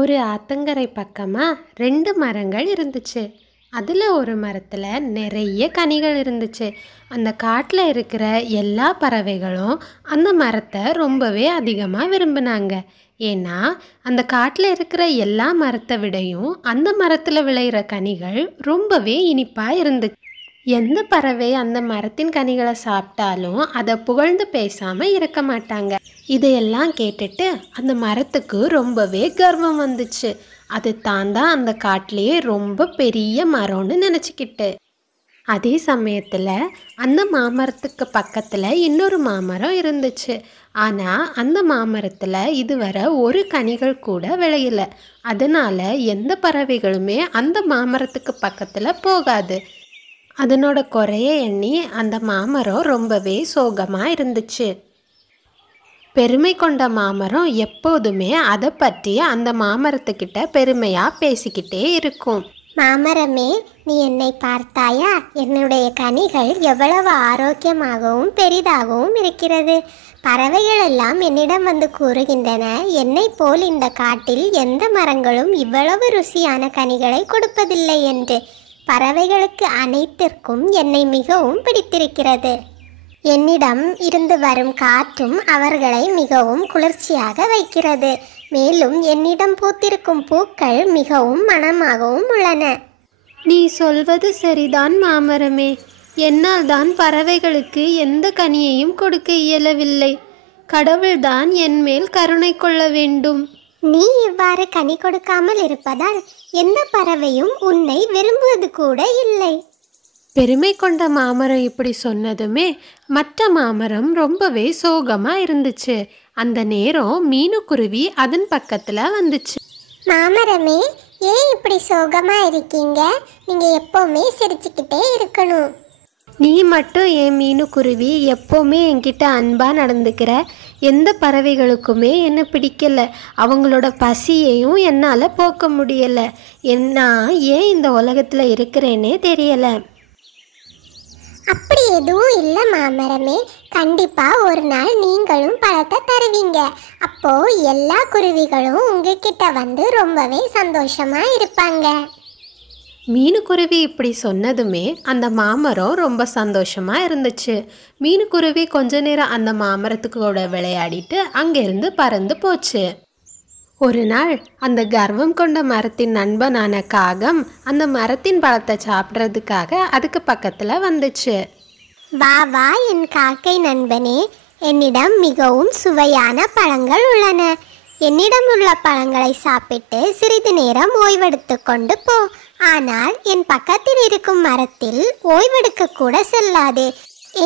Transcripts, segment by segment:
ஒரு ஆத்தங்கரை பக்கமாக 2 மரங்கள் இருந்துச்சு. அதில் ஒரு மரத்தில் நிறைய கனிகள் இருந்துச்சு. அந்த காட்டில் இருக்கிற எல்லா பறவைகளும் அந்த மரத்தை ரொம்பவே அதிகமாக விரும்பினாங்க. ஏன்னா அந்த காட்டில் இருக்கிற எல்லா மரத்தை விடையும் அந்த மரத்தில் விளையிற கனிகள் ரொம்பவே இனிப்பாக இருந்துச்சு. எந்த பறவை அந்த மரத்தின் கனிகளை சாப்பிட்டாலும் அதை புகழ்ந்து பேசாமல் இருக்க மாட்டாங்க. இதையெல்லாம் கேட்டுட்டு அந்த மரத்துக்கு ரொம்பவே கர்வம் வந்துச்சு. அது தான் அந்த காட்டிலேயே ரொம்ப பெரிய மரம்னு நினச்சிக்கிட்டு. அதே சமயத்தில் அந்த மாமரத்துக்கு பக்கத்தில் இன்னொரு மாமரம் இருந்துச்சு. ஆனால் அந்த மாமரத்தில் இதுவரை ஒரு கனிகள் கூட விளையல. அதனால எந்த பறவைகளுமே அந்த மாமரத்துக்கு பக்கத்தில் போகாது. அதனோட குறைய எண்ணி அந்த மாமரம் ரொம்பவே சோகமாக இருந்துச்சு. பெருமை கொண்ட மாமரம் எப்போதுமே அதை பற்றி அந்த மாமரத்துக்கிட்ட பெருமையாக பேசிக்கிட்டே இருக்கும். மாமரமே, நீ என்னை பார்த்தாயா? என்னுடைய கனிகள் எவ்வளவு ஆரோக்கியமாகவும் பெரிதாகவும் இருக்கிறது. பறவைகள் எல்லாம் என்னிடம் வந்து கூறுகின்றன, என்னை போல் இந்த காட்டில் எந்த மரங்களும் இவ்வளவு ருசியான கனிகளை கொடுப்பதில்லை என்று. பறவைகளுக்கு அனைத்திற்கும் என்னை மிகவும் பிடித்திருக்கிறது. என்னிடம் இருந்து வரும் காற்றும் அவர்களை மிகவும் குளிர்ச்சியாக வைக்கிறது. மேலும் என்னிடம் பூத்திருக்கும் பூக்கள் மிகவும் மணமாகவும் உள்ளன. நீ சொல்வது சரிதான் மாமரமே. என்னால் தான் பறவைகளுக்கு எந்த கனியையும் கொடுக்க இயலவில்லை. கடவுள்தான் என் மேல் கருணை கொள்ள வேண்டும். நீ இவ்வாறு கனி கொடுக்காமல் இருப்பதால் எந்த பறவையும் உன்னை விரும்புவது கூட இல்லை. பெருமை கொண்ட மாமரம் இப்படி சொன்னதுமே மற்ற மாமரம் ரொம்பவே சோகமாக இருந்துச்சு. அந்த நேரம் மீனுக்குருவி அதன் பக்கத்தில் வந்துச்சு. மாமரமே, ஏன் இப்படி சோகமா இருக்கீங்க? நீங்க எப்பவுமே சிரிச்சுக்கிட்டே இருக்கணும். நீ மட்டும் என் மீனுக்குருவி எப்போவுமே என்கிட்ட அன்பாக நடந்துக்கிற. எந்த பறவைகளுக்குமே என்ன பிடிக்கல. அவங்களோட பசியையும் என்னால் போக்க முடியலை. நான் ஏன் இந்த உலகத்தில் இருக்கிறேனே தெரியலை. அப்படி எதுவும் இல்லை மாமரமே. கண்டிப்பா ஒரு நாள் நீங்களும் பழத்தை தருவீங்க. அப்போ எல்லா குருவிகளும் உங்ககிட்ட வந்து ரொம்பவே சந்தோஷமா இருப்பாங்க. மீனுக்குருவி இப்படி சொன்னதுமே அந்த மாமரம் ரொம்ப சந்தோஷமாக இருந்துச்சு. மீனுக்குருவி கொஞ்ச நேரம் அந்த மாமரத்துக்கு கூட விளையாடிட்டு அங்கேருந்து பறந்து போச்சு. ஒரு நாள் அந்த கர்வம் கொண்ட மரத்தின் நண்பனான காகம் அந்த மரத்தின் பழத்தை சாப்பிட்றதுக்காக அதுக்கு பக்கத்தில் வந்துச்சு. வா வா என் காக்கை நண்பனே, என்னிடம் மிகவும் சுவையான பழங்கள் உள்ளன. என்னிடம் உள்ள பழங்களை சாப்பிட்டு சிறிது நேரம் ஓய்வெடுத்து கொண்டு போ. ஆனால் என் பக்கத்தில் இருக்கும் மரத்தில் ஓய்வெடுக்க கூட செல்லாதே.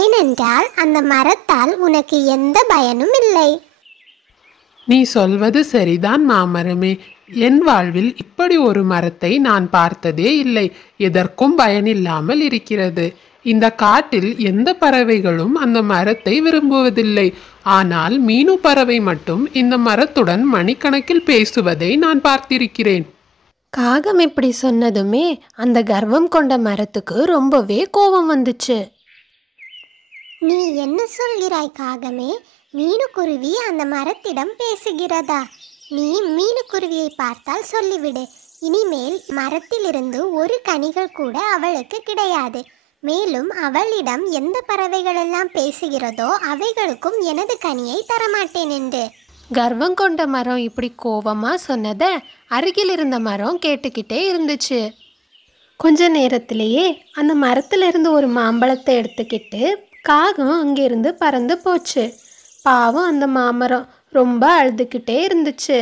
ஏனென்றால் அந்த மரத்தால் உனக்கு எந்த பயனும் இல்லை. நீ சொல்வது சரிதான் மாமரமே. என் வாழ்வில் இப்படி ஒரு மரத்தை நான் பார்த்ததே இல்லை. எதற்கும் பயனில்லாமல் இருக்கிறது. இந்த காட்டில் எந்த பறவைகளும் அந்த மரத்தை விரும்புவதில்லை. ஆனால் மீனு பறவை மட்டும் இந்த மரத்துடன் மணிக்கணக்கில் பேசுவதை நான் பார்த்திருக்கிறேன். காகம் இப்படி சொன்னதுமே அந்த கர்வம் கொண்ட மரத்துக்கு ரொம்பவே கோபம் வந்துச்சு. நீ என்ன சொல்கிறாய் காகமே? மீனுக்குருவி அந்த மரத்திடம் பேசுகிறதா? நீ மீனுக்குருவியை பார்த்தால் சொல்லிவிடு. இனிமேல் மரத்திலிருந்து ஒரு கனிகள் கூட அவளுக்கு கிடையாது. மேலும் அவளிடம் எந்த பறவைகள் எல்லாம் பேசுகிறதோ அவைகளுக்கும் எனது கனியை தரமாட்டேன் என்று. கர்வம் கொண்ட மரம் இப்படி கோபமாக சொன்னதை அருகில் இருந்த மரம் கேட்டுக்கிட்டே இருந்துச்சு. கொஞ்ச நேரத்திலேயே அந்த மரத்திலிருந்து ஒரு மாம்பழத்தை எடுத்துக்கிட்டு காகம் அங்கிருந்து பறந்து போச்சு. பாவம் அந்த மாமரம் ரொம்ப அழுதுகிட்டே இருந்துச்சு.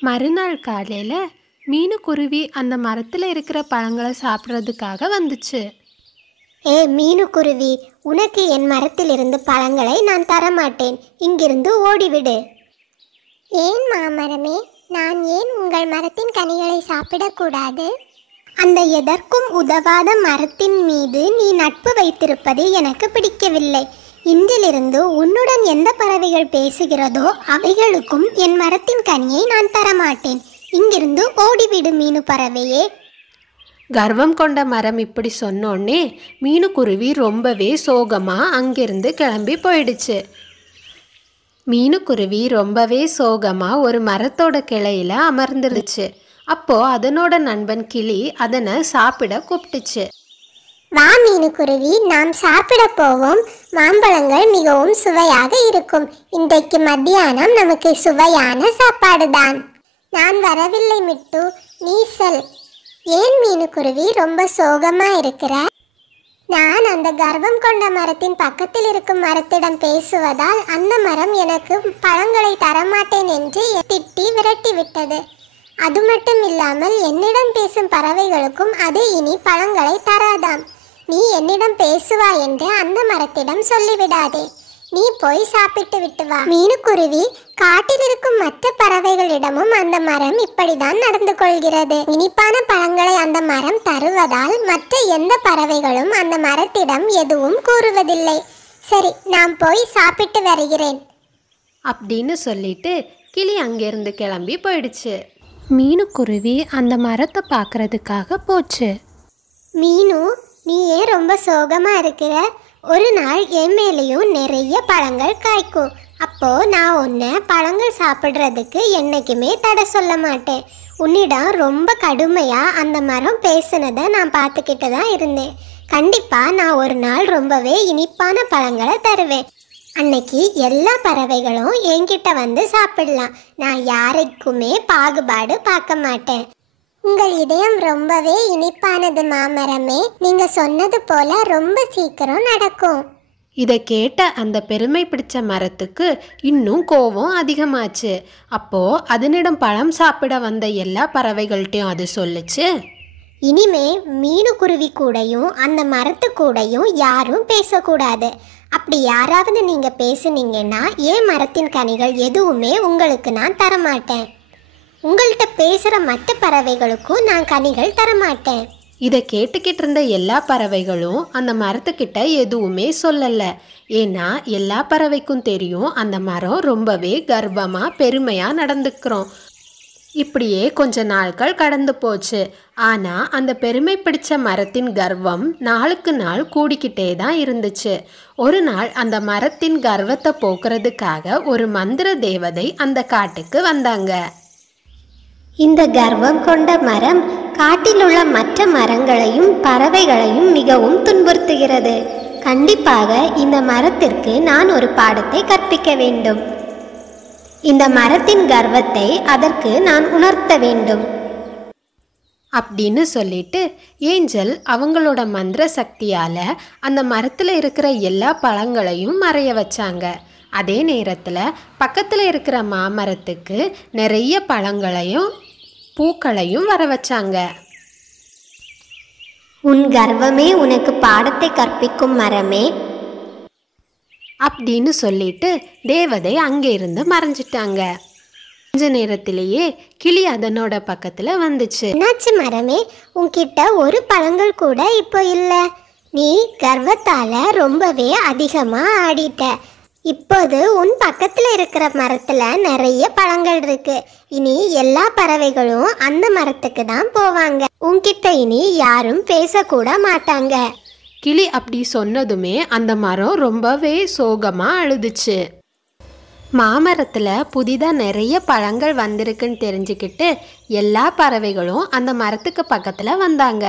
மறுநாள் காலையில் மீனுக்குருவி அந்த மரத்தில் இருக்கிற பழங்களை சாப்பிட்றதுக்காக வந்துச்சு. ஏ மீனுக்குருவி, உனக்கு என் மரத்திலிருந்து பழங்களை நான் தரமாட்டேன். இங்கிருந்து ஓடிவிடு. ஏன் மாமரமே, நான் ஏன் உங்கள் மரத்தின் கனிகளை சாப்பிடக்கூடாது? அந்த எதற்கும் உதவாத மரத்தின் மீது நீ நட்பு வைத்திருப்பது எனக்கு பிடிக்கவில்லை. இன்றிலிருந்து உன்னுடன் எந்த பறவைகள் பேசுகிறதோ அவைகளுக்கும் என் மரத்தின் கனியை நான் தரமாட்டேன். இங்கிருந்து ஓடிவிடு மீனு பறவையே. கர்வம் கொண்ட மரம் இப்படி சொன்னோடனே மீனுக்குருவி ரொம்பவே சோகமாக அங்கிருந்து கிளம்பி போயிடுச்சு. மீனுக்குருவி ரொம்பவே சோகமா ஒரு மரத்தோட கிளையில அமர்ந்துருச்சு. அப்போ அதனோட நண்பன் கிளி அதனை சாப்பிட கூப்பிட்டுச்சு. வா மீனுக்குருவி, நாம் சாப்பிட போவோம். மாம்பழங்கள் மிகவும் சுவையாக இருக்கும். இன்றைக்கு மத்தியானம் நமக்கு சுவையான சாப்பாடுதான். நான் வரவில்லை மிட்டு, நீ சொல். ஏன் மீனுக்குருவி ரொம்ப சோகமா இருக்கிற? நான் அந்த கர்வம் கொண்ட மரத்தின் பக்கத்தில் இருக்கும் மரத்திடம் பேசுவதால் அந்த மரம் எனக்கு பழங்களை தரமாட்டேன் என்று திட்டி விரட்டி விட்டது. அது மட்டும் இல்லாமல் என்னிடம் பேசும் பறவைகளுக்கும் அது இனி பழங்களை தராதாம். நீ என்னிடம் பேசுவா என்று அந்த மரத்திடம் சொல்லிவிடாதே. நீ போய் சாப்பிட்டு விட்டு வா. மீனுக்குருவி, காட்டில் இருக்கும் மற்ற பறவைகளிடமும் அந்த மரம் இப்படிதான் நடந்து கொள்கிறது. இனிப்பான பழங்களை அந்த மரம் தருவதால் மற்ற எந்த பறவைகளும் அந்த மரத்திடம் எதுவும் கூறுவதில்லை. சரி, நான் போய் சாப்பிட்டு வருகிறேன் அப்படின்னு சொல்லிட்டு கிளி அங்கிருந்து கிளம்பி போயிடுச்சு. மீனுக்குருவி அந்த மரத்தை பார்க்கறதுக்காக போச்சு. மீனு, நீ ஏன் ரொம்ப சோகமா இருக்கிற? ஒரு நாள் என் மேலேயும் நிறைய பழங்கள் காய்க்கும். அப்போ நான் உன்னை பழங்கள் சாப்பிட்றதுக்கு என்னைக்குமே தடை சொல்ல மாட்டேன். உன்னிடம் ரொம்ப கடுமையா அந்த மரம் பேசுனதை நான் பார்த்துக்கிட்டு தான் இருந்தேன். கண்டிப்பா நான் ஒரு நாள் ரொம்பவே இனிப்பான பழங்களை தருவேன். அன்னைக்கு எல்லா பறவைகளும் என்கிட்ட வந்து சாப்பிடலாம். நான் யாருக்குமே பாகுபாடு பார்க்க மாட்டேன். உங்கள் இதயம் ரொம்பவே இனிப்பானது மாமரமே. நீங்க சொன்னது போல ரொம்ப சீக்கிரம் நடக்கும். இதை கேட்ட அந்த பெருமை பிடிச்ச மரத்துக்கு இன்னும் கோபம் அதிகமாச்சு. அப்போ அதனிடம் பழம் சாப்பிட வந்த எல்லா பறவைகள்கிட்டையும் அது சொல்லுச்சு, இனிமே மீனுக்குருவி கூடயும் அந்த மரத்து கூடயும் யாரும் பேசக்கூடாது. அப்படி யாராவது நீங்க பேசுனீங்கன்னா என் மரத்தின் கனிகள் எதுவுமே உங்களுக்கு நான் தரமாட்டேன். உங்கள்கிட்ட பேசுகிற மற்ற பறவைகளுக்கும் நான் கனிகள் தரமாட்டேன். இதை கேட்டுக்கிட்டு இருந்த எல்லா பறவைகளும் அந்த மரத்துக்கிட்ட எதுவுமே சொல்லலை. ஏன்னா எல்லா பறவைக்கும் தெரியும் அந்த மரம் ரொம்பவே கர்வமாக பெருமையாக நடந்துக்கிறோம். இப்படியே கொஞ்ச நாட்கள் கடந்து போச்சு. ஆனால் அந்த பெருமை பிடிச்ச மரத்தின் கர்வம் நாளுக்கு நாள் கூடிக்கிட்டே தான் இருந்துச்சு. ஒரு நாள் அந்த மரத்தின் கர்வத்தை போக்குறதுக்காக ஒரு மந்திர தேவதை அந்த காட்டுக்கு வந்தாங்க. இந்த கர்வம் கொண்ட மரம் காட்டில் உள்ள மற்ற மரங்களையும் பறவைகளையும் மிகவும் துன்புறுத்துகிறது. கண்டிப்பாக இந்த மரத்திற்கு நான் ஒரு பாடத்தை கற்பிக்க வேண்டும். இந்த மரத்தின் கர்வத்தை அதற்கு நான் உணர்த்த வேண்டும் அப்படின்னு சொல்லிட்டு ஏஞ்சல் அவங்களோட மந்திர சக்தியால் அந்த மரத்தில் இருக்கிற எல்லா பழங்களையும் மறைய வச்சாங்க. அதே நேரத்தில் பக்கத்தில் இருக்கிற மாமரத்துக்கு நிறைய பழங்களையும் பூக்களையும் வர வச்சாங்க. உன் கர்வமே உனக்கு பாடத்தை கற்பிக்கும் மரமே அப்படின்னு சொல்லிட்டு தேவதை அங்கே இருந்து மறைஞ்சிட்டாங்க. கொஞ்ச நேரத்திலேயே கிளி அதனோட பக்கத்தில் வந்துச்சு. என்னாச்சு மரமே, உன்கிட்ட ஒரு பழங்கள் கூட இப்போ இல்லை. நீ கர்வத்தால ரொம்பவே அதிகமாக ஆடிட்ட. இப்போது உன் பக்கத்தில் இருக்கிற மரத்தில் நிறைய பழங்கள் இருக்கு. இனி எல்லா பறவைகளும் அந்த மரத்துக்கு தான் போவாங்க. உன்கிட்ட இனி யாரும் பேசக்கூட மாட்டாங்க. கிளி அப்படி சொன்னதுமே அந்த மரம் ரொம்பவே சோகமாக அழுதுச்சு. மாமரத்தில் புதிதாக நிறைய பழங்கள் வந்திருக்குன்னு தெரிஞ்சுக்கிட்டு எல்லா பறவைகளும் அந்த மரத்துக்கு பக்கத்தில் வந்தாங்க.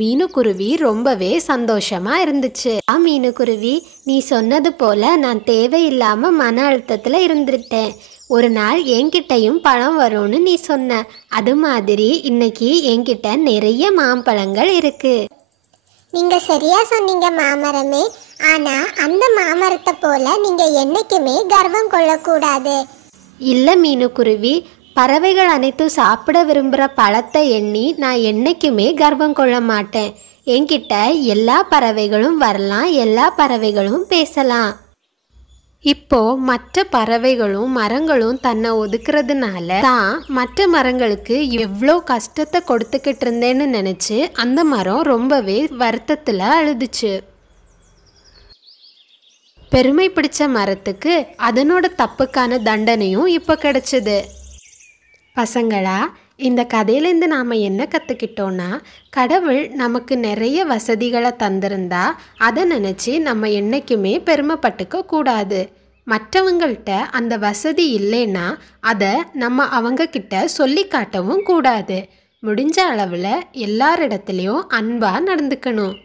மீனுக்குருவி ரொம்பவே சந்தோஷமாக இருந்துச்சு. மீனுக்குருவி, நீ சொன்னது போல் நான் தேவையில்லாமல் மன அழுத்தத்தில் இருந்துட்டேன். ஒரு நாள் என்கிட்டையும் பழம் வரும்னு நீ சொன்ன. அது மாதிரி இன்னைக்கு என்கிட்ட நிறைய மாம்பழங்கள் இருக்கு. நீங்க சரியா சொன்னீங்க மாமரமே. ஆனா அந்த மாமரத்தை போல நீங்க என்னைக்குமே கர்வம் கொள்ளக்கூடாது. இல்லை மீனுக்குருவி, பறவைகள் அனைத்தும் சாப்பிட விரும்புகிற பழத்தை எண்ணி நான் என்றைக்குமே கர்வம் கொள்ள மாட்டேன். என்கிட்ட எல்லா பறவைகளும் வரலாம், எல்லா பறவைகளும் பேசலாம். இப்போ மற்ற பறவைகளும் மரங்களும் தன்னை ஒதுக்குறதுனால தான் மற்ற மரங்களுக்கு எவ்வளோ கஷ்டத்தை கொடுத்துக்கிட்டு இருந்தேன்னு நினச்சி அந்த மரம் ரொம்பவே வருத்தத்தில் அழுதுச்சு. பெருமை பிடிச்ச மரத்துக்கு அதனோட தப்புக்கான தண்டனையும் இப்போ கிடைச்சிது. பசங்களா, இந்த கதையிலேருந்து நாம் என்ன கற்றுக்கிட்டோன்னா, கடவுள் நமக்கு நிறைய வசதிகளை தந்திருந்தா அதை நினச்சி நம்ம என்றைக்குமே பெருமைப்பட்டுக்க கூடாது. மற்றவங்கள்ட்ட அந்த வசதி இல்லைன்னா அதை நம்ம அவங்கக்கிட்ட சொல்லி காட்டவும் கூடாது. முடிஞ்ச அளவில் எல்லாரிடத்துலையும் அன்பாக நடந்துக்கணும்.